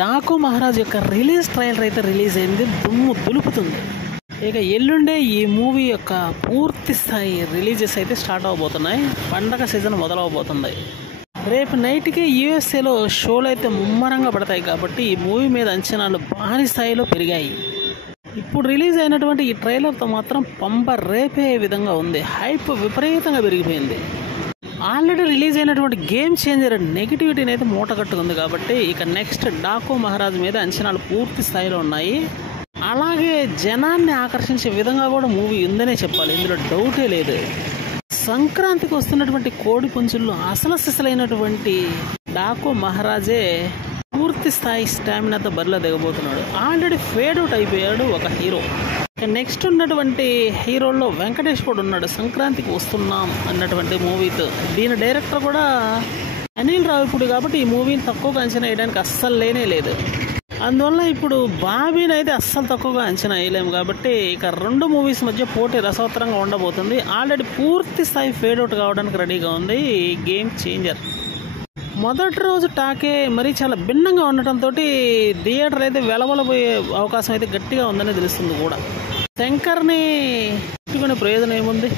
డాకు మహారాజ్ యొక్క release trailer అయితే release అయింది, దుమ్ము దులుపుతుంది. ఇక ఎల్లుండే ఈ మూవీ యొక్క పూర్తి స్థాయి రిలీజెస్ అయితే స్టార్ట్ అవబోతున్నాయి. పండగ సీజన్ మొదలవబోతుంది. రేపు నైట్కి యూఎస్ఏలో షోలు అయితే ముమ్మరంగా పడతాయి కాబట్టి ఈ మూవీ మీద అంచనాలు భారీ స్థాయిలో పెరిగాయి. ఇప్పుడు రిలీజ్ అయినటువంటి ఈ ట్రైలర్తో మాత్రం పంప రేపే విధంగా ఉంది. హైప్ విపరీతంగా పెరిగిపోయింది. ఆల్రెడీ రిలీజ్ అయినటువంటి గేమ్ చేంజర్ నెగిటివిటీని అయితే మూట కట్టుకుంది కాబట్టి ఇక నెక్స్ట్ డాకు మహారాజ్ మీద అంచనాలు పూర్తి స్థాయిలో ఉన్నాయి. అలాగే జనాన్ని ఆకర్షించే విధంగా కూడా మూవీ ఉందనే చెప్పాలి, ఇందులో డౌటే లేదు. సంక్రాంతికి వస్తున్నటువంటి కోడి పుంజుల్లో అసలు సిసలైనటువంటి డాకు మహారాజే పూర్తి స్థాయి స్టామినాతో బరిలో దిగబోతున్నాడు. ఆల్రెడీ ఫేడ్ అవుట్ అయిపోయాడు ఒక హీరో. నెక్స్ట్ ఉన్నటువంటి హీరోల్లో వెంకటేష్ కూడా ఉన్నాడు. సంక్రాంతికి వస్తున్నాం అన్నటువంటి మూవీతో. దీని డైరెక్టర్ కూడా అనిల్ రావిపూడి కాబట్టి ఈ మూవీని తక్కువగా అంచనా వేయడానికి అస్సలు లేనే లేదు. అందువల్ల ఇప్పుడు బాబీని అయితే అస్సలు తక్కువగా అంచనా వేయలేము కాబట్టి ఇక రెండు మూవీస్ మధ్య పోటీ రసవత్తరంగా ఉండబోతుంది. ఆల్రెడీ పూర్తి స్థాయి ఫేడ్ అవుట్ కావడానికి రెడీగా ఉంది గేమ్ చేంజర్. మొదటి రోజు టాకే మరీ చాలా భిన్నంగా ఉండటంతో థియేటర్ అయితే వెలవలబోయే అవకాశం అయితే గట్టిగా ఉందని తెలుస్తుంది కూడా. శంకర్ని పెట్టుకునే ప్రయోజనం ఏముంది?